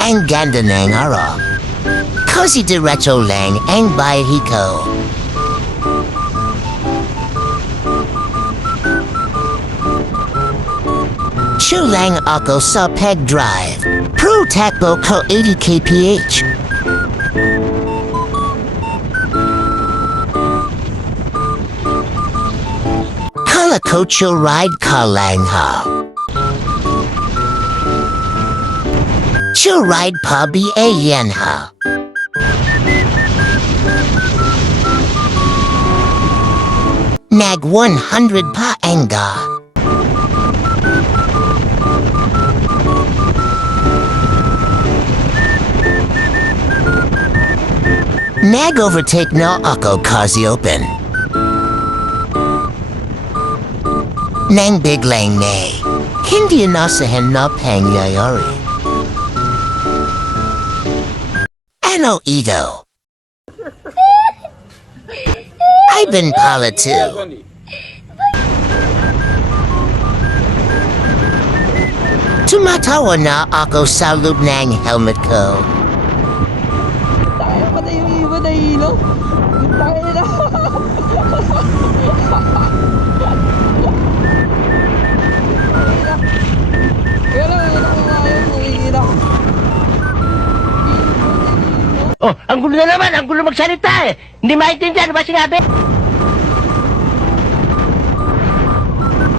Ang ganda ng araw. Kasi diretso lang ang bahay ko. Sure lang ako sa peg drive. Pro takbo ko 80 kph. Kala ko chill ride ka lang ha. Chill ride pa yan ha. Nag 100 pa anga. Nag-overtake na ako kasi open. Nang biglang may hindi inasahan na pangyayari. Ano ito? I've been pala too. Tumatawa na ako sa loob ng helmet ko. Tayo pa na yung iba na hilo. Tayo na. Oh, ang gulo na naman, ang gulo magsalita eh. Hindi maintindihan, ano ba sinabi?